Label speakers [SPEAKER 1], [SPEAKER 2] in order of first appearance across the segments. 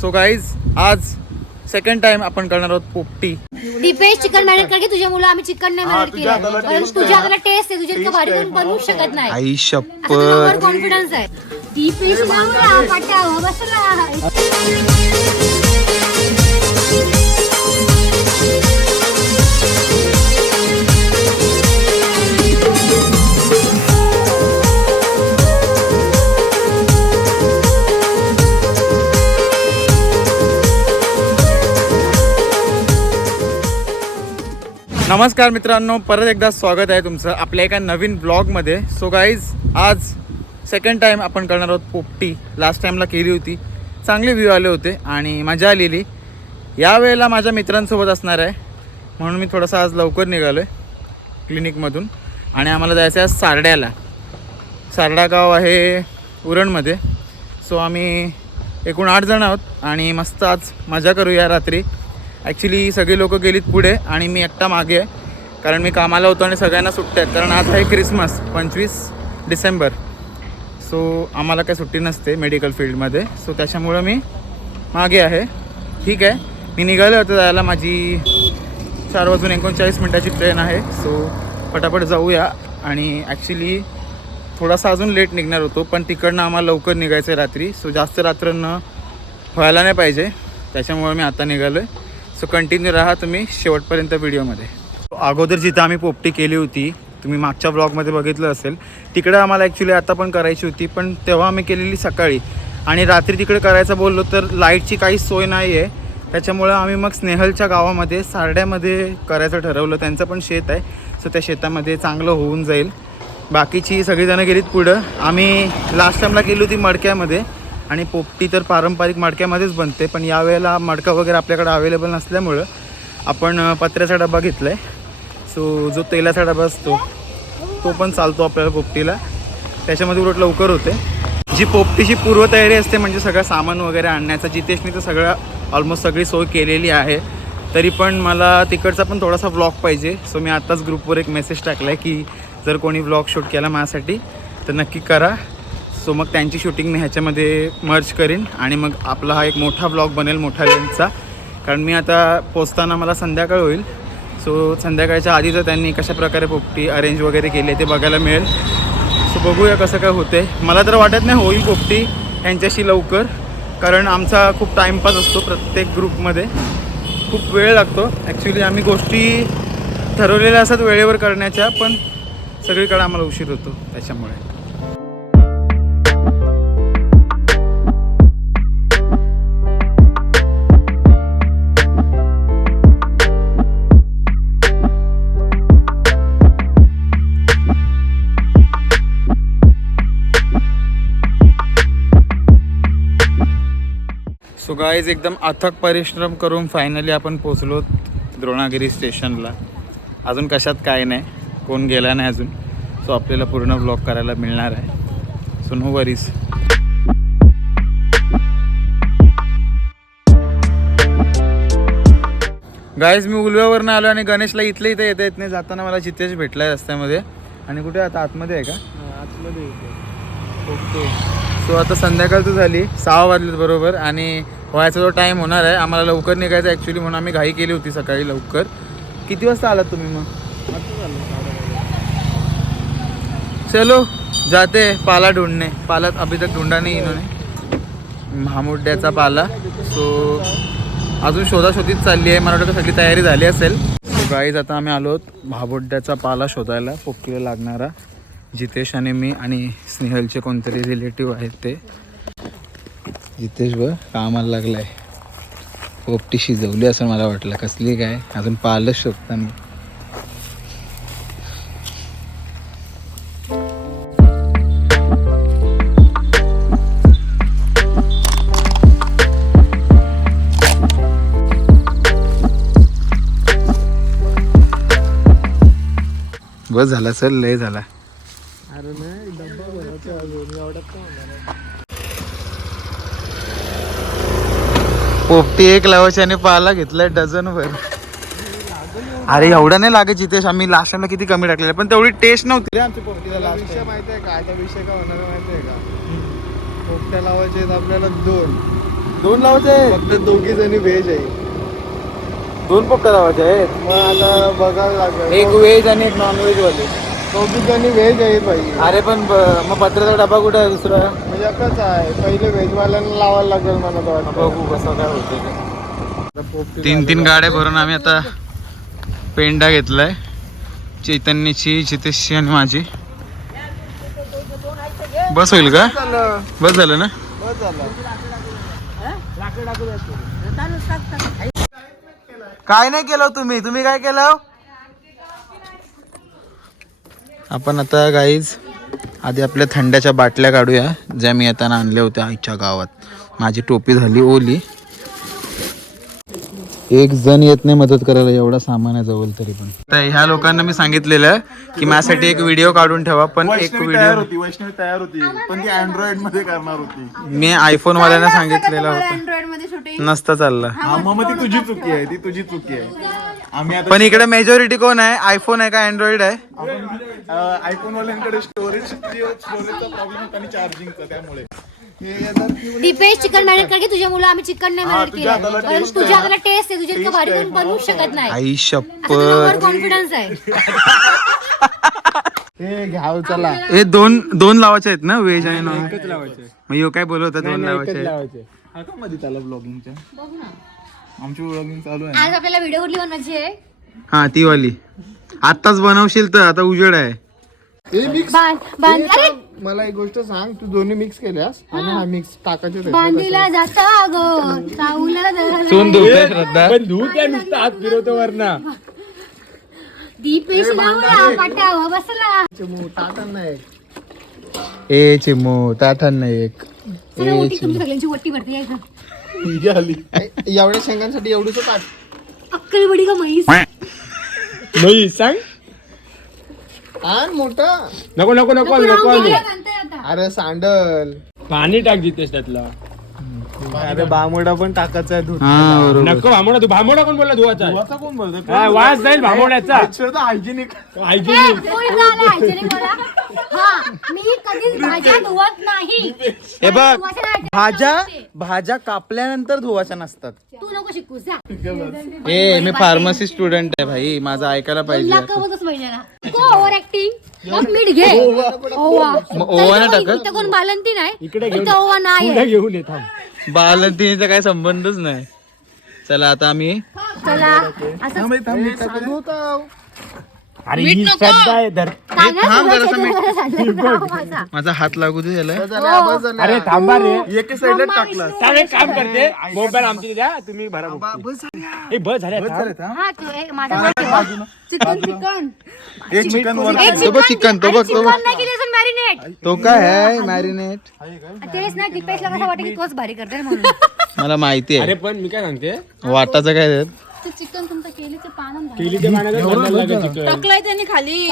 [SPEAKER 1] So guys आज second time आपण करणार आहोत पोपटी.
[SPEAKER 2] दीपेश चिकन मॅरिनेट कर तुझ्या मुलं आम्ही चिकन नाही
[SPEAKER 3] हा,
[SPEAKER 2] मॅरिनेट केलं.
[SPEAKER 3] taste
[SPEAKER 2] तुझ्या. हाताला टेस्ट आहे तुझ्या इतकं भारी. कोण बनवू शकत नाही.
[SPEAKER 1] आई
[SPEAKER 2] आता
[SPEAKER 1] शप्पथ
[SPEAKER 2] कॉन्फिडन्स आहे. दीपेश पटाव बसला
[SPEAKER 1] नमस्कार मित्रांनो परत एकदा स्वागत आहे तुमचं आपल्या एका नवीन ब्लॉगमध्ये सो गाईज आज सेकंड टाईम आपण करणार आहोत पोपटी. लास्ट टाईमला केली होती. चांगले व्ह्यू आले होते आणि मजा आलेली. यावेळेला माझ्या मित्रांसोबत असणार आहे. म्हणून मी थोडासा आज लवकर निघालो आहे क्लिनिकमधून आणि आम्हाला जायचं आहे सारड्याला. सारडा गाव आहे उरणमध्ये. सो आम्ही एकूण आठ जण आहोत आणि मस्त आज मजा करूया रात्री. ॲक्च्युली सगळी लोकं गेलीत पुढे आणि मी एकटा मागे आहे. कारण मी कामाला होतो आणि सगळ्यांना सुट्ट्या आहेत. कारण आज आहे क्रिसमस पंचवीस डिसेंबर. सो आम्हाला काही सुट्टी नसते मेडिकल फील्डमध्ये सो त्याच्यामुळं मी मागे आहे. ठीक आहे. मी निघालो होतो जायला. माझी चार वाजून एकोणचाळीस मिनटाची ट्रेन आहे. सो पटापट जाऊया. आणि ॲक्च्युली थोडासा अजून लेट निघणार होतो पण तिकडनं आम्हाला लवकर निघायचं आहे रात्री. सो जास्त रात्र न व्हायला नाही पाहिजे. त्याच्यामुळे मी आता निघालो आहे सो कंटिन्यू राहा तुम्ही शेवटपर्यंत व्हिडिओमध्ये. अगोदर जिथं आम्ही पोपटी केली होती तुम्ही मागच्या ब्लॉगमध्ये बघितलं असेल तिकडं आम्हाला ॲक्च्युली आता पण करायची होती पण तेव्हा आम्ही केलेली सकाळी. आणि रात्री तिकडे करायचं बोललो तर लाईटची काही सोय नाही आहे त्याच्यामुळं आम्ही मग स्नेहलच्या गावामध्ये सारड्यामध्ये करायचं ठरवलं. त्यांचं पण शेत आहे. सो त्या शेतामध्ये चांगलं होऊन जाईल. बाकीची सगळीजणं गेलीत पुढं. आम्ही लास्ट टाईमला गेली होती मडक्यामध्ये. आणि पोपटी तर पारंपरिक मडक्यामध्येच बनते पण यावेळेला मडका वगैरे आपल्याकडे अवेलेबल नसल्यामुळं आपण पत्र्याचा डबा घेतला आहे सो जो तेलाचा डबा असतो तो पण चालतो आपल्याला पोपटीला. त्याच्यामध्ये उलट लवकर होते. जी पोपटीची पूर्वतयारी असते म्हणजे सगळं सामान वगैरे आणण्याचं जितेशनी तर सगळं ऑलमोस्ट सगळी सोय केलेली आहे. तरी पण मला तिकडचा पण थोडासा व्लॉग पाहिजे. सो मी आत्ताच ग्रुपवर एक मेसेज टाकला आहे की जर कोणी व्लॉग शूट केला माझ्यासाठी तर नक्की करा. सो मग त्यांची शूटिंग मी ह्याच्यामध्ये मर्ज करीन आणि मग आपला हा एक मोठा ब्लॉग बनेल मोठा लेंथचा कारण मी आता पोचताना मला संध्याकाळ होईल. सो संध्याकाळच्या आधी तर त्यांनी कशा प्रकारे पोपटी अरेंज वगैरे केली आहे ते बघायला मिळेल. सो बघूया कसं काय होते मला तर वाटत नाही होईल पोपटी यांच्याशी लवकर. कारण आमचा खूप टाईमपास असतो प्रत्येक ग्रुपमध्ये खूप वेळ लागतो. ॲक्च्युली आम्ही गोष्टी ठरवलेल्या असतात वेळेवर करण्याच्या पण सगळीकडे आम्हाला उशीर होतो त्याच्यामुळे. गाईज एकदम अथक परिश्रम करून फायनली आपण पोचलो द्रोणागिरी स्टेशनला. अजून कशात काय नाही कोण गेला नाही अजून. सो आपल्याला पूर्ण ब्लॉग करायला मिळणार आहे. सो नो वरीज गाईज मी उलव्यावरनं आलो आणि गणेशला इथल्या इथे येता येत नाही जाताना मला जितेश भेटलाय रस्त्यामध्ये. आणि कुठे आता आतमध्ये आहे का? ओके. सो आता संध्याकाळचं झाली. सहा वाजलेत बरोबर. आणि व्हायचा जो टाईम होणार आहे आम्हाला लवकर निघायचं ॲक्च्युली म्हणून आम्ही घाई केली होती सकाळी लवकर. किती वाजता आलात तुम्ही मग? चलो जाते पाला ढूंढणे. पाला अभी तक ढूंढा नाही इन्होंने. महामुड्याचा पाला. सो अजून शोधाशोधीच चालली आहे. मला वाटतं सगळी तयारी झाली असेल. गाई गाईज आता आम्ही आलो भाबोड्याचा पाला शोधायला पोपटीला लागणारा. जितेश आणि मी आणि स्नेहलचे कोणतरी रिलेटिव्ह आहेत ते. जितेश ब कामाला लागलाय. पोपटी शिजवली असं मला वाटलं. कसली काय? अजून पालच शोधता मी बस झाला चल लय झाला. पोपटी एक लावायची आणि पाला घेतलाय डझन भर अरे एवढा नाही लागत जितेश आम्ही लास्ट टाइमला किती कमी टाकलेलं पण तेवढी टेस्ट नव्हती रे आमची पोपटीला लास्ट
[SPEAKER 3] विषय माहिती आहे का? आता विषय काय होणार आहे माहिती आहे का? पोपट्या लावायचे आहेत आपल्याला दोन.
[SPEAKER 1] दोन लावायचे
[SPEAKER 3] फक्त दोघी जणी व्हेज आहे.
[SPEAKER 1] दोन पोपटा लावायचे आहेत?
[SPEAKER 3] मग आता बघायला लागेल.
[SPEAKER 1] एक व्हेज आणि एक नॉन व्हेज वाले.
[SPEAKER 3] जणी व्हेज आहेत पाहिजे
[SPEAKER 1] अरे पण ब- मग पत्र्याचा डबा कुठे आहे दुसरा?
[SPEAKER 3] म्हणजे एकच आहे. पहिले व्हेजवाल्यांना लावायला लागेल मला तर वाटतं.
[SPEAKER 1] बघू कसं काय होते
[SPEAKER 3] आता पोपटी
[SPEAKER 1] तीन तीन गाड्या भरून आम्ही आता पेंडा घेतलाय. चैतन्याची जितेशची आणि माझी. बस होईल का?
[SPEAKER 3] झालं.
[SPEAKER 1] बस झालं ना?
[SPEAKER 3] बस झालं.
[SPEAKER 1] काय नाही केलं तुम्ही. तुम्ही काय केलं? आपण आता गाईज आधी आपल्या थंड्याच्या बाटल्या काढूया ज्या मी येताना आणल्या होत्या आईच्या गावात. माझी टोपी झाली ओली. एक जण येत नाही मदत करायला एवढा सामान आहे जवळ तरी पण. तर ह्या लोकांना मी सांगितलेलं की माझ्यासाठी एक व्हिडिओ काढून ठेवा पण एक व्हिडिओ
[SPEAKER 3] होती वैष्णवी तयार होती. पण ती अँड्रॉइडमध्ये करणार होती.
[SPEAKER 1] मी आयफोन वाल्यांना सांगितलेला होता.
[SPEAKER 2] अँड्रॉइडमध्ये शूटिंग
[SPEAKER 1] नसता चालला.
[SPEAKER 3] हा मग ती तुझी चुकी आहे ती तुझी चुकी आहे. आम्ही
[SPEAKER 1] पण इकडे मेजॉरिटी कोण आहे? आयफोन आहे का अँड्रॉइड आहे?
[SPEAKER 3] आयफोन वाल्यांकडे स्टोरेज स्टोरेजचा प्रॉब्लेम होता आणि चार्जिंगचा त्यामुळे. हे
[SPEAKER 2] दीपेश चिकन मॅरिनेट कर की तुझे मुलं आम्ही चिकन नाही
[SPEAKER 3] हा,
[SPEAKER 2] मॅरिनेट
[SPEAKER 3] तुझ्या
[SPEAKER 2] केलं कारण तुझ्या. हाताला टेस्ट आहे तुझ्या इतकं भारी कोण बनवू शकत नाही.
[SPEAKER 1] आई
[SPEAKER 2] तुझ्यावर कॉन्फिडन्स आहे.
[SPEAKER 3] हे घ्याव चला.
[SPEAKER 1] हे दोन दोन लावायचे आहेत ना व्हेज आणि नॉन मग ह्यो काय बोलवता दोन लावायचे?
[SPEAKER 3] हा का मध्ये त्याला ब्लॉगिंगच्या
[SPEAKER 2] बघ ना.
[SPEAKER 3] आमची ब्लॉगिंग चालू आहे
[SPEAKER 2] आज आपल्याला व्हिडिओ कुठली बनवायची आहे?
[SPEAKER 1] हा ती वाली. आत्ताच बनवशील तर आता उजेड आहे.
[SPEAKER 3] हे
[SPEAKER 2] अरे
[SPEAKER 3] मला एक गोष्ट सांग तू दोन्ही मिक्स केल्यास आणि हा मिक्स टाकायचे.
[SPEAKER 2] बांधीला जाता गो चावला.
[SPEAKER 1] सोन धुतोय श्रद्धा.
[SPEAKER 2] दीपेश लावला पाट्यावर बसला.
[SPEAKER 3] चिमू, टाकन नाही.
[SPEAKER 1] ए चिमू ताठांना एक.
[SPEAKER 2] चला ओटी तुमची सगळ्यांची वट्टी भरते यायचं
[SPEAKER 3] ही आली एवढ्या शेंगांसाठी एवढीच टाक
[SPEAKER 2] अक्कल बडी का म्हैस
[SPEAKER 4] सांग.
[SPEAKER 3] आण मोठा.
[SPEAKER 4] नको नको नको नको
[SPEAKER 3] अरे सांडल.
[SPEAKER 4] पाणी टाक जितेश त्यातला.
[SPEAKER 3] अरे बामोडा पण टाकायचा आहे धुत
[SPEAKER 1] हा बरोबर.
[SPEAKER 4] नको भामोडा तू भामोडा कोण बोलला? धुवाचा
[SPEAKER 3] धुवाचा कोण बोलतो
[SPEAKER 4] हा, वास जाईल भामोड्याचा.
[SPEAKER 3] हायजेनिक
[SPEAKER 4] हायजेनिक
[SPEAKER 2] झालं hygienic? हा मी कधीच भाज्या धुवत नाही.
[SPEAKER 1] हे बघ
[SPEAKER 2] नाही.
[SPEAKER 1] भाज्या भाज्या कापल्यानंतर धुवाच्या नसतात.
[SPEAKER 2] तू नको शिकूस जा.
[SPEAKER 1] ए मी फार्मसी स्टुडंट आहे भाई माझं ऐकायला पाहिजे
[SPEAKER 2] लाख कमवतोस महिन्याला. को ओव्हर ऍक्टिंग मग मीठ घे. ओवा.
[SPEAKER 1] मग ओवा नाही
[SPEAKER 2] इथं-
[SPEAKER 1] टाकत?
[SPEAKER 2] इथं कोण बालंती नाही.
[SPEAKER 4] इकडे घेऊन
[SPEAKER 2] इथं ओवा नाही
[SPEAKER 4] पुढे
[SPEAKER 2] आहे.
[SPEAKER 4] घेऊन ये थांब
[SPEAKER 1] बालंतीचा काही संबंधच नाही. चला आता आम्ही
[SPEAKER 2] चला असं
[SPEAKER 4] अरे ही श्रद्धा आहे धर.
[SPEAKER 2] सांगा
[SPEAKER 1] थांब
[SPEAKER 2] सुरज
[SPEAKER 1] जरासं
[SPEAKER 2] शेट्टी सांगितलं माझा.
[SPEAKER 1] हात लागू दे त्याला
[SPEAKER 2] हो.
[SPEAKER 4] अरे थांबा रे.
[SPEAKER 3] एके साईडला टाकला.
[SPEAKER 4] चालेल काम करते. मोबाईल आमची द्या. तुम्ही भरा. ए बस झाले.
[SPEAKER 2] हा तू एक माझा चिकन चिकन.
[SPEAKER 3] एक चिकन वर
[SPEAKER 1] तो बघ चिकन तो बघ तो बघ.
[SPEAKER 2] चिकन नाही केली असेल मॅरिनेट
[SPEAKER 1] तो काय आहे मॅरिनेट
[SPEAKER 2] तेच ना दीपेशला कसं वाटतं की तोच भारी करते ना म्हणून.
[SPEAKER 1] मला माहिती
[SPEAKER 4] अरे
[SPEAKER 1] आहे
[SPEAKER 4] पण मी काय सांगते?
[SPEAKER 1] वाटाचं काय
[SPEAKER 2] ते चिकन तुमचं केलीचं पानं
[SPEAKER 4] केली ते पाण्याचं खायला लागेल चिकन.
[SPEAKER 2] टाकलंय त्यांनी खाली.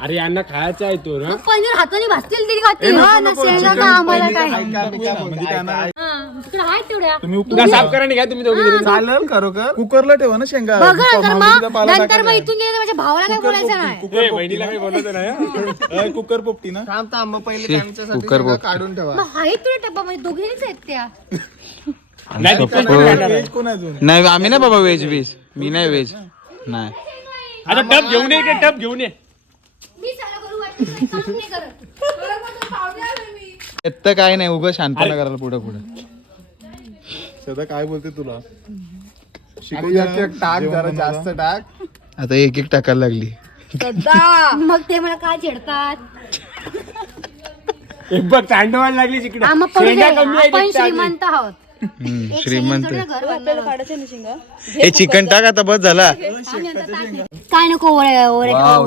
[SPEAKER 4] अरे यांना खायचं आहे तो ना.
[SPEAKER 2] पनीर हाताने भाजतील तरी खातील. हा ना शेंगा का आम्हाला काय?
[SPEAKER 3] म्हणजे त्यांना
[SPEAKER 2] हा, तिकडे आहेत तेवढ्या.
[SPEAKER 3] तुम्ही
[SPEAKER 4] साफ करा नाही घ्या तुम्ही दोघे जणी.
[SPEAKER 3] चालेल खरोखर. कुकरला ठेवा ना शेंगा.
[SPEAKER 2] बघा नंतर मग नंतर. इथून गेले माझ्या भावाला काय बोलायचं नाही.
[SPEAKER 4] ए, बहिणीला काही बोलत नाही हं?
[SPEAKER 3] अय, कुकर पोपटी ना.
[SPEAKER 5] थांब थांब मग पहिले त्यांच्यासाठी सगळं. काढून ठेवा.
[SPEAKER 2] मग आहेत तुला डब्बा म्हणजे आहेत त्या.
[SPEAKER 4] नाही खाणार आहे.
[SPEAKER 1] आम्ही ना बाबा व्हेज व्हेज मी नाही व्हेज नाही.
[SPEAKER 4] आता टप घेऊन ये इकडे टप घेऊन ये.
[SPEAKER 2] मी सगळं करू वाटतं नाही, काम नाही करत.
[SPEAKER 1] येत काय नाही उगं शांतपणा करायला पुढे पुढे.
[SPEAKER 3] सदा काय बोलते तुला?
[SPEAKER 5] टाक जरा जास्त टाक.
[SPEAKER 1] आता एक एक टाकायला लागली.
[SPEAKER 2] मग ते मला काय चिडतात?
[SPEAKER 4] एक बघ तांडवायला लागली तिकडे
[SPEAKER 2] मग पडू दे.
[SPEAKER 4] शेंगा कमी आहे
[SPEAKER 2] आपण
[SPEAKER 4] तिथे अजून.
[SPEAKER 2] श्रीमंत आहोत.
[SPEAKER 1] श्रीमंत. हे चिकन टाक आता बस झाला.
[SPEAKER 2] काय नको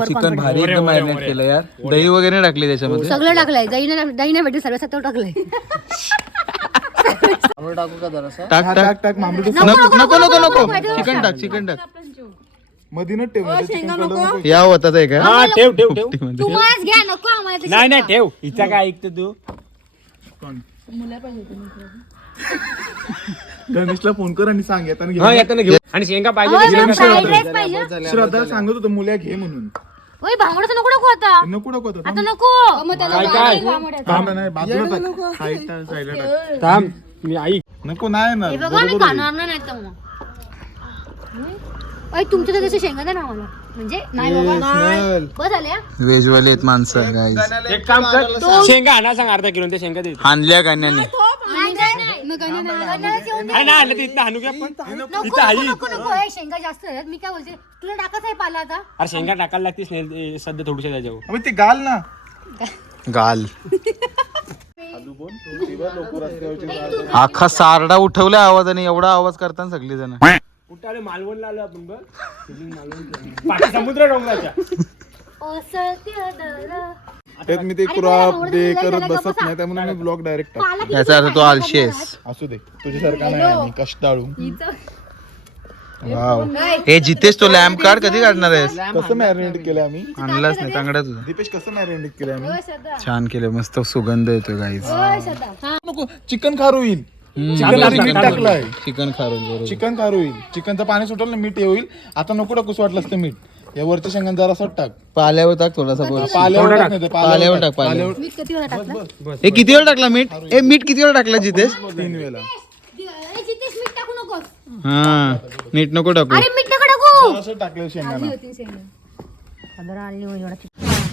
[SPEAKER 1] चिकन भारी एकदम मॅरिनेट केलं यार. दही वगैरे नाही टाकली त्याच्यामध्ये?
[SPEAKER 2] सगळं टाकलंय. दही नाही दही नाही भेटली सर्व सत्तर टाकलंय.
[SPEAKER 5] टाकू का जरासा?
[SPEAKER 1] टाक टाक.
[SPEAKER 3] टाक टाक. मामली
[SPEAKER 1] नको नको नको चिकन टाक चिकन टाक.
[SPEAKER 3] मधीनच ठेव
[SPEAKER 1] या होता ते का?
[SPEAKER 4] हा ठेव ठेव ठेव.
[SPEAKER 2] घ्या नको आम्हाला ते
[SPEAKER 4] नाही नाही ठेव. हिचा काय ऐकतो तू?
[SPEAKER 3] गणेशला फोन कर आणि सांग येताना
[SPEAKER 4] हा
[SPEAKER 3] घे
[SPEAKER 4] येताना घेऊ आणि शेंगा पाहिजे
[SPEAKER 2] होय,
[SPEAKER 4] तर शेंगा
[SPEAKER 2] पाहिजे.
[SPEAKER 3] श्रद्धा सांगत होतं मुल्या घे म्हणून.
[SPEAKER 2] भांगडाचं नको नको आता.
[SPEAKER 3] नको नको
[SPEAKER 2] आता नको. मग त्याला
[SPEAKER 4] काय काय
[SPEAKER 3] थांब नाही बाजूला टाक. साईडला साईडला टाक.
[SPEAKER 4] थांब मी आई
[SPEAKER 3] नको नाही ना
[SPEAKER 2] हे बघा मी खाणार नाही तर मग. अय तुमच्या तर तसे शेंगा द्या ना मला म्हणजे? नाही बाबा. बस झाले हा?
[SPEAKER 1] वेजवाले आहेत माणसं गाईज
[SPEAKER 4] एक काम कर शेंगा आणा सांग अर्धा किलो ते शेंगा देत
[SPEAKER 1] हानल्या गाण्याने.
[SPEAKER 2] नाही, नाही,
[SPEAKER 4] आणलं ते इथं आणू आपण
[SPEAKER 2] नको,
[SPEAKER 4] आई.
[SPEAKER 2] नको, नको. हे शेंगा जास्त आहेत. मी काय बोलते? तुला टाकायचं आहे पाला आता?
[SPEAKER 4] अरे शेंगा टाकायला लागते स्नेल ए, सध्या थोडीशा त्याच्यावर.
[SPEAKER 3] अबे ते घाल ना.
[SPEAKER 1] गाल. अख्खा सारडा उठवला आवाजाने. एवढा आवाज करताना सगळी जण
[SPEAKER 4] कुठं आले? मालवणला आलो आपण बघ. मालवण पाठी समुद्र डोंगराच्या.
[SPEAKER 2] ओसरत्या दरा.
[SPEAKER 3] त्यात मी ते क्रॉप ते
[SPEAKER 2] आवडतं
[SPEAKER 3] करत बसत नाही त्यामुळे मी ब्लॉग डायरेक्ट
[SPEAKER 1] याचा अर्थ तो आळशी आहेस
[SPEAKER 3] असू दे तुझ्यासारखा नाही आहे मी कष्टाळू.
[SPEAKER 1] वाव. हे जितेश तो लॅम्प कार्ड कधी काढणार आहेस?
[SPEAKER 3] कसं मॅरिनेट केलं आम्ही?
[SPEAKER 1] आणलाच नाही तांगडा तुझा
[SPEAKER 3] दीपेश कसं मॅरिनेट केलं आम्ही.
[SPEAKER 1] छान केलं मस्त सुगंध येतो गाईज.
[SPEAKER 2] हा.
[SPEAKER 3] नको चिकन खारू होईल चिकन. टाकलंय
[SPEAKER 1] बरोबर.
[SPEAKER 3] चिकन खारू होईल चिकनचं पाणी सुटलं ना मीठ हे होईल आता नको टाकूस वाटलं असतं मीठ. या वरच्या शेंगात जरा असं टाक.
[SPEAKER 1] पाल्यावर टाक थोडासा बोल.
[SPEAKER 3] पाल्यावर टाक. नाही
[SPEAKER 1] पाल्यावर टाक पाल्यावर.
[SPEAKER 2] मीठ किती वेळा टाकलं?
[SPEAKER 1] हे किती वेळ टाकला मीठ? हे मीठ किती वेळ टाकला जितेश?
[SPEAKER 3] तीन वेळा.
[SPEAKER 2] ए, जितेश मीठ टाकू नकोस.
[SPEAKER 1] हा मीठ नको टाकू.
[SPEAKER 2] अरे मीठ नका टाकू.
[SPEAKER 3] असं टाकलं शेंगाना.
[SPEAKER 2] पंधरा आली होय एवढा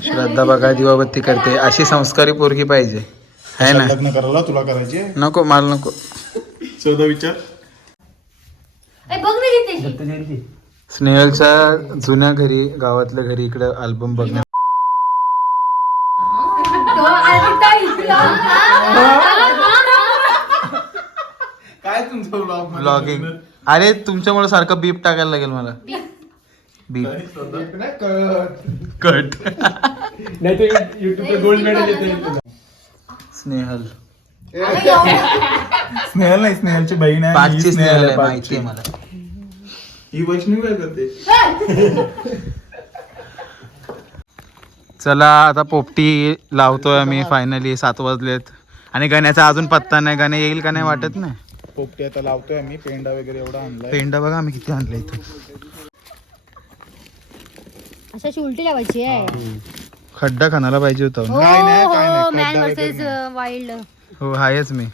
[SPEAKER 1] श्रद्धा बघा दिवाबत्ती करते. अशी संस्कारी पोरगी पाहिजे. है ना?
[SPEAKER 3] लग्न करायला तुला करायचे?
[SPEAKER 1] नको मला नको.
[SPEAKER 3] चौदा विचार.
[SPEAKER 2] ए, बघ ना जितेश.
[SPEAKER 1] स्नेहलच्या जुन्या घरी गावातल्या घरी इकडे अल्बम बघण्या
[SPEAKER 3] काय तुमचं ब्लॉग
[SPEAKER 1] ब्लॉगिंग अरे तुमच्यामुळे सारखं बीप टाकायला लागेल मला. बीप कट
[SPEAKER 4] नाही तर युट्यूबला गोल्ड मेडल येते
[SPEAKER 1] स्नेहल
[SPEAKER 3] स्नेहल नाही स्नेहलची बहीण आहे. ही
[SPEAKER 1] स्नेहल आहे. माहिती आहे मला.
[SPEAKER 3] ही वैष्णवी काय करते.
[SPEAKER 1] चला आता पोपटी लावतोय आम्ही फायनली सात वाजलेत. आणि गाण्याचा अजून पत्ता नाही. गाणे येईल का नाही वाटत नाही?
[SPEAKER 3] पोपटी आता लावतोय आम्ही. पेंडा वगैरे एवढा आणलाय.
[SPEAKER 1] पेंडा बघा आम्ही किती आणलं इथं.
[SPEAKER 2] अशाची उलटी लावायची आहे.
[SPEAKER 1] खड्डा खानाला पाहिजे होता.
[SPEAKER 2] हो
[SPEAKER 3] नाही, नाही, काय नाही,
[SPEAKER 2] हो
[SPEAKER 3] खड्डा
[SPEAKER 2] मॅन
[SPEAKER 3] वगैरे
[SPEAKER 2] वर्सेस वाईल्ड
[SPEAKER 1] हो आहेच मी.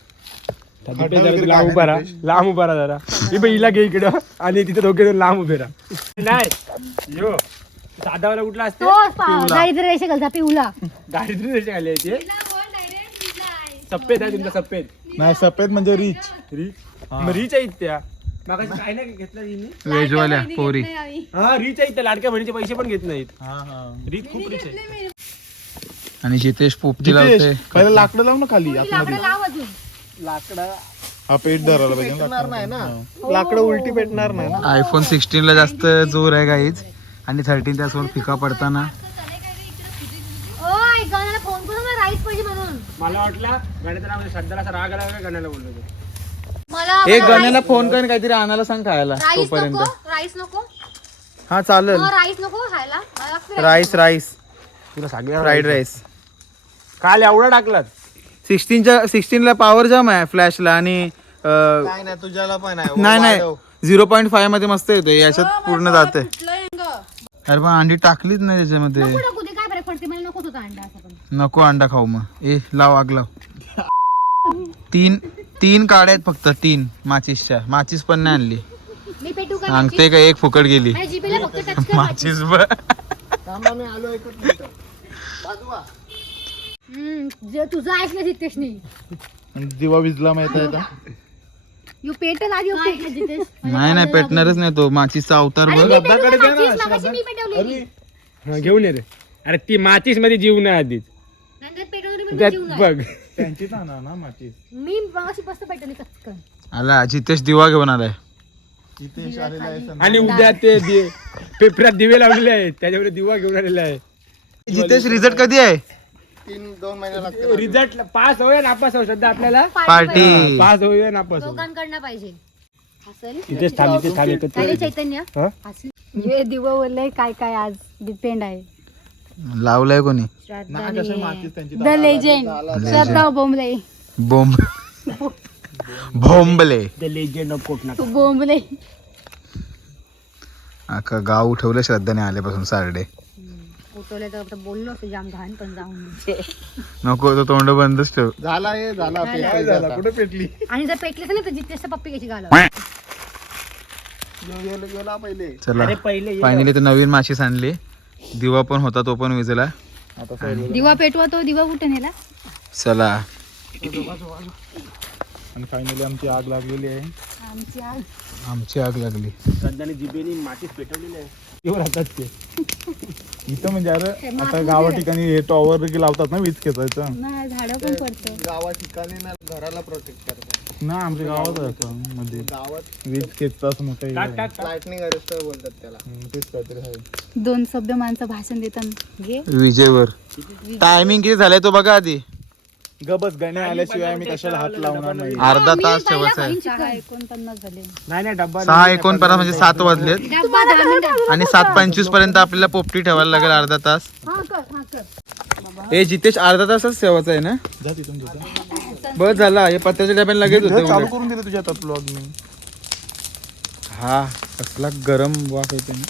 [SPEAKER 4] जरा लांब उभा राहा. लांब उभा राहा जरा. ही हिला घे इकडं. आणि तिथे दोघे जण लांब उभे राहा. नाही. यो. साधावाला कुठला असते?
[SPEAKER 2] तो दारिद्र्य रेषेखालचा पिवला
[SPEAKER 4] दारिद्र्य रेषे खाली आहे ते. सफेद आहे तुमचा सफेद.
[SPEAKER 3] नाही सफेद म्हणजे रिच
[SPEAKER 4] रिच मग रिच आहेत त्या. मागाशी काय नाही घेतला तिने
[SPEAKER 1] वेजवाल्या पोरी.
[SPEAKER 4] हा रिच आहेत त्या लाडक्या बहिणीचे पैसे पण घेत नाहीत.
[SPEAKER 3] हा हा.
[SPEAKER 4] रिच खूप रिच आहे.
[SPEAKER 1] आणि जितेश पोपटी लावते
[SPEAKER 3] जितेश, पहिलं लाकडं लाव ना खाली आतमध्ये.
[SPEAKER 2] लाव अजून.
[SPEAKER 3] हा पेट धरायला पाहिजे ना लाकडं. उलटी पेटणार नाही ना.
[SPEAKER 1] आयफोन सिक्स्टीन ला जास्त जोर आहे गाईज आणि थर्टीन त्यासोबत फिका पडताना.
[SPEAKER 2] ओ ऐकायला फोन करून मला राईस पाहिजे म्हणून.
[SPEAKER 4] मला वाटलं गाण्याचं नाव श्रद्धाला असा राग आला का गाण्याला बोललो होतो.
[SPEAKER 2] मला
[SPEAKER 1] एक गण्याला फोन कर काहीतरी आणायला सांग खायला
[SPEAKER 2] राईस
[SPEAKER 1] तोपर्यंत.
[SPEAKER 2] राईस नको?
[SPEAKER 1] हा चालेल.
[SPEAKER 2] राईस नको खायला. मला लागतं
[SPEAKER 1] राईस राईस
[SPEAKER 4] तुला सांगितलं
[SPEAKER 1] फ्राईड राईस
[SPEAKER 4] काल एवढा टाकलात.
[SPEAKER 1] सिक्स्टीनच्या सिक्स्टीनला पॉवर जाम आहे फ्लॅशला आणि अं,
[SPEAKER 5] नाही तुझ्याला पण आहे.
[SPEAKER 1] नाही नाही. झिरो पॉईंट फायमध्ये मस्त येते याच्यात पूर्ण जाते अरे पण अंडी टाकलीच नाही त्याच्यामध्ये.
[SPEAKER 2] नको टाकू दे काय फरक पडते? मला नकोच होता अंडा असं पण.
[SPEAKER 1] नको अंडा खाऊ मग. ए लाव आग लाव. तीन तीन काड्या आहेत फक्त तीन. माचीसच्या. माचीस पण नाही आणली.
[SPEAKER 2] मी पेटू का
[SPEAKER 1] सांगते का? एक फुकट गेली.
[SPEAKER 2] माझ्या जिभेला फक्त टच कर
[SPEAKER 1] माचीस ब
[SPEAKER 2] हम्म, जे तुझं आहेस ना जितेश नाही
[SPEAKER 3] आणि दिवा विजला माहीत आहे का?
[SPEAKER 2] यू पेटल आधी जितेश
[SPEAKER 1] नाही नाही पेटणारच नाही तो. माचीसचा अवतार
[SPEAKER 2] अरे
[SPEAKER 1] बघ.
[SPEAKER 2] मी पेटवली माचीस, मगाशी मी पेटवलेली.
[SPEAKER 4] हा, घेऊन ये रे. अरे ती मातीसमध्ये जीव नाही आधीच.
[SPEAKER 2] नंतर पेटवली पण
[SPEAKER 4] त्यात
[SPEAKER 2] जीव नाही.
[SPEAKER 4] बघ
[SPEAKER 3] त्यांचीच आणा ना माची
[SPEAKER 2] मी मगाशी मस्त पेटवली कचकन
[SPEAKER 1] आला जितेश दिवा घेऊन आलाय.
[SPEAKER 3] इथे
[SPEAKER 4] आणि उद्या ते दि- पेपरात दिवे लावलेले आहेत. त्याच्यामध्ये दिवा घेऊन आलेला आहे.
[SPEAKER 1] जितेश रिझल्ट कधी आहे?
[SPEAKER 5] तीन दोन महिने लागते
[SPEAKER 4] रिझल्ट पास होऊया नापास हो सध्या आपल्याला?
[SPEAKER 1] पार्टी.
[SPEAKER 4] पास होऊया नापास हो
[SPEAKER 2] दोघांकडनं पाहिजे.
[SPEAKER 4] थांब थांब
[SPEAKER 2] चैतन्य.
[SPEAKER 4] हा?
[SPEAKER 2] असेल. हे दिवं बोललंय काय काय आज डिपेंड आहे.
[SPEAKER 1] लावलाय कोणी?
[SPEAKER 2] The legend Shraddha Bombale.
[SPEAKER 1] Bomb Bhombale
[SPEAKER 4] the legend of कोटना
[SPEAKER 2] तू बोंबले.
[SPEAKER 1] अख्खा गाव उठवलं श्रद्धाने आल्यापासून सारडे.
[SPEAKER 2] तर बोललो असं जाम घाण पण जाऊन दे.
[SPEAKER 1] नको तो तोंड बंदच ठेव.
[SPEAKER 5] झाला हे झाला
[SPEAKER 2] झालं.
[SPEAKER 5] पेटली
[SPEAKER 3] झाला
[SPEAKER 5] आता.
[SPEAKER 3] कुठे पेटली?
[SPEAKER 2] आणि जर पेटले तर नाही तर जितेश पप्पी कशी घालव
[SPEAKER 5] गेला- गेला गेला पहिले.
[SPEAKER 1] चला.
[SPEAKER 4] अरे पहिले ये.
[SPEAKER 1] फायनली तर नवीन माशी सांडली दिवा पण होता तो पण विजला.
[SPEAKER 2] दिवा पेटवा तो दिवा कुठे नेला?
[SPEAKER 1] चला.
[SPEAKER 3] आणि फायनली आमची आग लागलेली आहे.
[SPEAKER 2] आमची आज
[SPEAKER 1] आमची आग लागली.
[SPEAKER 4] सध्याने जिबेनी मातीच पेटवलेली आहे. राहतात ते.
[SPEAKER 3] इथं म्हणजे अरे आता गावा ठिकाणी हे टॉवर लावतात ना वीज खेचायचं.
[SPEAKER 2] नाही झाडं पण पडतं.
[SPEAKER 5] गावा ठिकाणी ना घराला प्रोटेक्ट करतात.
[SPEAKER 3] ना आमच्या गावात आहे असं मध्ये.
[SPEAKER 5] गावात
[SPEAKER 3] वीज खेचतात मोठं हे.
[SPEAKER 5] लाइटनिंग अरेस्ट बोलतात त्याला.
[SPEAKER 3] तेच काहीतरी आहे.
[SPEAKER 2] दोन सभ्य माणसं भाषण देतात. घे.
[SPEAKER 1] विजेवर. टायमिंग किती झालाय तो बघा आधी.
[SPEAKER 3] गबस गणे आल्याशिवाय मी कशाला हात लावणार नाही.
[SPEAKER 1] अर्धा तास ठेवायचा आहे.
[SPEAKER 2] सहा एकोणपन्नास झाले.
[SPEAKER 4] नाही नाही डब्बा
[SPEAKER 1] सहा एकोणपन्नास म्हणजे सात वाजलेत.
[SPEAKER 2] डब्बा दहा मिनिटं.
[SPEAKER 1] आणि सात पंचवीसपर्यंत आपल्याला पोपटी ठेवायला लागेल अर्धा तास.
[SPEAKER 2] हा कर हा कर.
[SPEAKER 1] ए जितेश अर्धा तासच ठेवायचा आहे ना?
[SPEAKER 3] जा तिथून तिथून
[SPEAKER 1] बस झाला हे पत्त्याच्या डब्याने लगेच होते
[SPEAKER 3] चालू
[SPEAKER 1] उलट.
[SPEAKER 3] करून दिलं तुझ्या हातात ब्लॉग मी.
[SPEAKER 1] हा कसला गरम वाफ येते ना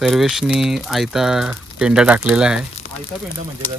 [SPEAKER 1] सर्वेशनी आयता पेंडा टाकलेला आहे.
[SPEAKER 3] आयता पेंडा म्हणजे काय?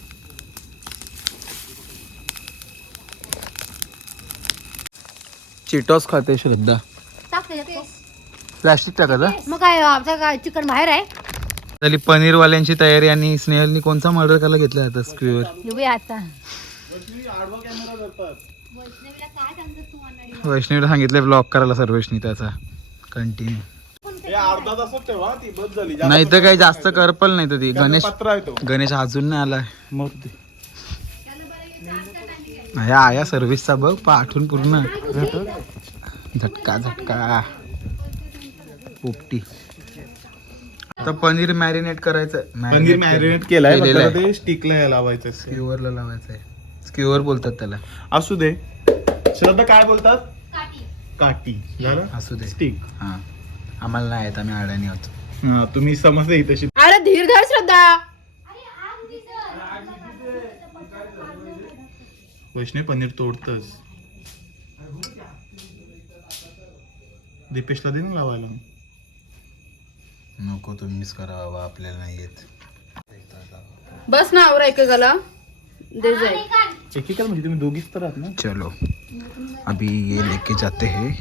[SPEAKER 1] चिटॉस खाते श्रद्धा. प्लास्टिक टाकायचा
[SPEAKER 2] मग काय आमचं काय चिकन बाहेर आहे?
[SPEAKER 1] झाली पनीरवाल्यांची तयारी आणि स्नेहलनी कोणता मर्डर करायला घेतला आता स्क्रीवर?
[SPEAKER 2] आता.
[SPEAKER 1] वैष्णवीला सांगितलं ब्लॉक करायला सर्वेशनी त्याचा. कंटिन्यू
[SPEAKER 3] हे
[SPEAKER 1] नाही तर काही जास्त करपल नाही तर ती. गणेश
[SPEAKER 3] पत्र आहे तो.
[SPEAKER 1] गणेश अजून नाही आलाय.
[SPEAKER 3] मग
[SPEAKER 1] ह्या आया सर्व्हिसचा बघ पाठून पूर्ण. झटका झटका. पोपटी आता पनीर मॅरिनेट करायचं.
[SPEAKER 3] पनीर मॅरिनेट केलाय स्टिकला लावायचं.
[SPEAKER 1] स्क्यूअरला लावायचं आहे स्क्यूअर बोलतात त्याला.
[SPEAKER 3] असू दे. श्रद्धा काय बोलतात? काठी. झालं?
[SPEAKER 1] असू दे.
[SPEAKER 3] स्टिक
[SPEAKER 1] हा. आम्हाला नाही येत आम्ही अडाणी होतो
[SPEAKER 3] हा तुम्ही समजते ही तशी
[SPEAKER 2] अरे धीर धर श्रद्धा.
[SPEAKER 3] वैष्णव पनीर तोडतच दीपेशला दे ना लावायला.
[SPEAKER 1] नको तुम्हीच करा बाबा आपल्याला नाही येत.
[SPEAKER 6] बस ना आवरा एकेकाला. दे जाय.
[SPEAKER 3] एकेकाल म्हणजे तुम्ही दोघीच तर आहात ना?
[SPEAKER 1] चलो. अभी ये लेके जाते हैं.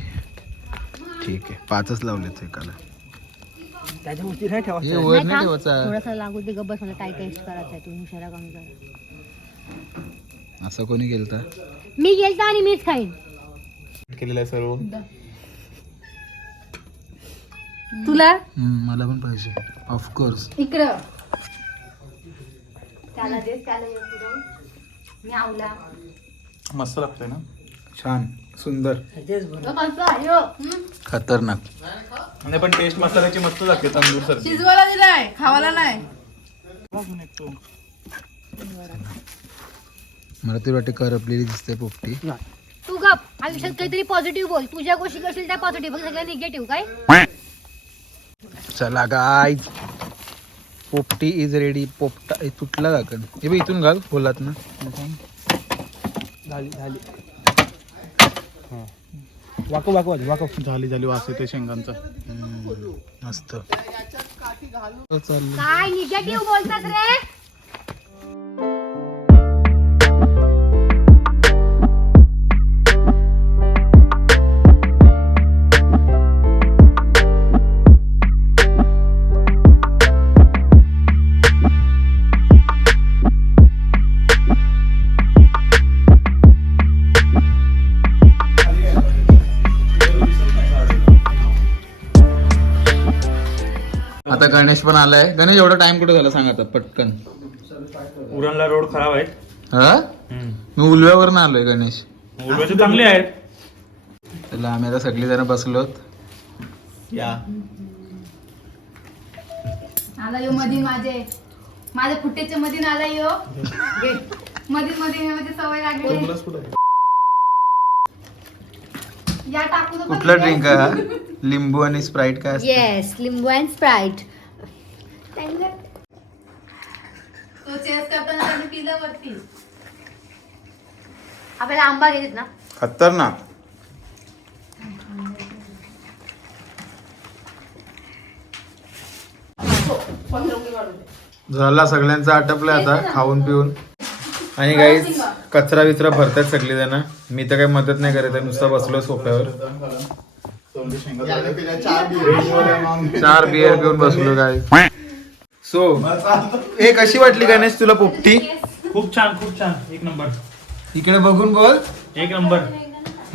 [SPEAKER 1] ठीक आहे पाचच लावलेत एकाला.
[SPEAKER 4] त्याच्यावरती नाही
[SPEAKER 1] हे ठेवायचा.
[SPEAKER 2] लागू दे मला काय टेस्ट करायचं आहे. तुम्ही हुशारा कमी करा.
[SPEAKER 1] असं कोणी गेलता?
[SPEAKER 2] मी गेलता आणि मीच खाईन.
[SPEAKER 3] केलेलं आहे सर्व?
[SPEAKER 2] तुला?
[SPEAKER 1] मला पण पाहिजे. ऑफकोर्स
[SPEAKER 6] इकडं.
[SPEAKER 2] त्याला
[SPEAKER 3] मस्त लागतंय ना?
[SPEAKER 1] छान. सुंदर.
[SPEAKER 2] हो.
[SPEAKER 1] खतरनाक.
[SPEAKER 3] आणि पण टेस्ट मसाल्याची मस्त लागते तंदूर सर
[SPEAKER 6] शिजवायला दिलाय खावायला नाही.
[SPEAKER 1] मला तरी वाटते करपलेली दिसते पोपटी.
[SPEAKER 2] तू गप. आयुष्यात काहीतरी पॉझिटिव्ह बोल. तुझ्या गोष्टी करशील त्या पॉझिटिव्ह बघ सगळ्या निगेटिव्ह काय?
[SPEAKER 1] चला गाय पोपटी इज रेडी पोपटा ए, तुटला दाखल हे बघ इथून घाल बोलात ना.
[SPEAKER 4] झाली झाली. वाकव वाकव आधी, वाकव.
[SPEAKER 3] झाली झाली. वास येते शेंगांचा.
[SPEAKER 1] हम्म, मस्त. चाललं
[SPEAKER 2] काय निगेटिव्ह बोलतात रे?
[SPEAKER 1] पण आलाय. गणेश एवढा टाइम कुठे झाला? सांग आता पटकन.
[SPEAKER 4] उरणला रोड खराब आहेत.
[SPEAKER 1] हा? मी उलव्यावर ना आलोय गणेश.
[SPEAKER 4] उलवाचे चांगले आहेत.
[SPEAKER 1] त्याला आम्ही आता सगळी जण बसलोत.
[SPEAKER 3] या.
[SPEAKER 6] आला यो मधी माझे. माझ्या फुटेच्या मध्ये आला यो. घे.
[SPEAKER 2] मध्ये मध्ये मध्ये सवय लागली.
[SPEAKER 3] तुलाच कुठं आहे?
[SPEAKER 2] या टाकू नको
[SPEAKER 1] कुठला ड्रिंक आहे हा? लिंबू आणि स्प्राईट काय असतं?
[SPEAKER 2] येस लिंबू अँड स्प्राईट.
[SPEAKER 6] तो चेस करताना त्यांनी पिलं वरती.
[SPEAKER 2] आपल्याला आंबा घेतात ना?
[SPEAKER 1] खतरनाक. झाला सगळ्यांचा आटपलं आता खाऊन पिऊन. आणि काही कचरा विचरा भरतात सगळी जण. मी तर काही मदत नाही करत आहे नुसतं बसलो सोफ्यावर.
[SPEAKER 5] पिल्या चार बियर
[SPEAKER 1] पिऊन बसलो काय सो हे कशी वाटली गणेश तुला पोपटी?
[SPEAKER 4] खूप छान खूप छान. एक नंबर.
[SPEAKER 1] इकडे बघून बोल.
[SPEAKER 4] एक नंबर.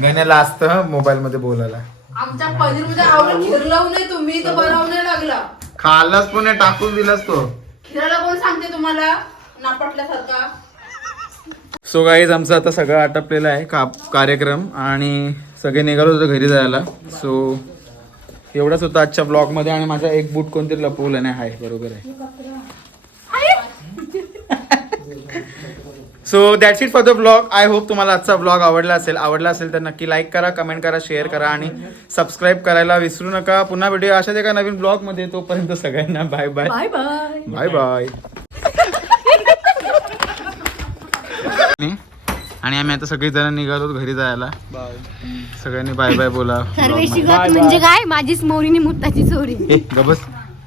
[SPEAKER 1] गण्याला असतं मोबाईल मध्ये बोलायला.
[SPEAKER 6] आमच्या पनीरमध्ये आवडून खिरलाव नाही तुम्ही तर बनाव नाही लागला.
[SPEAKER 1] खाल्लाच पण नाही, टाकून दिलास तो.
[SPEAKER 6] खिराला कोण सांगते तुम्हाला? नापटल्यासारखा.
[SPEAKER 1] सो गाईज आमचं आता सगळं आटपलेलं आहे का कार्यक्रम आणि सगळे निघालो होतो घरी जायला. सो एवढंच होतं आजच्या ब्लॉगमध्ये आणि माझा एक बूट कोणतरी लपवलं नाही. आहे बरोबर आहे. So that's it for the blog I hope तुम्हाला आजचा ब्लॉग आवडला असेल. आवडला असेल तर नक्की लाईक करा कमेंट करा शेअर करा आणि सबस्क्राईब करायला विसरू नका. पुन्हा व्हिडिओ अशाच एका नवीन ब्लॉगमध्ये तोपर्यंत सगळ्यांना bye bye
[SPEAKER 6] bye bye
[SPEAKER 1] bye bye आणि आम्ही आता सगळी जण निघालो घरी जायला. सगळ्यांनी बाय बाय बोला.
[SPEAKER 2] सर्वेशी गत म्हणजे काय? माझीच मोरीनी मुत्ताची चोरी.
[SPEAKER 1] ए गबस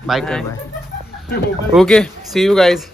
[SPEAKER 1] बाय कर bye okay see you guys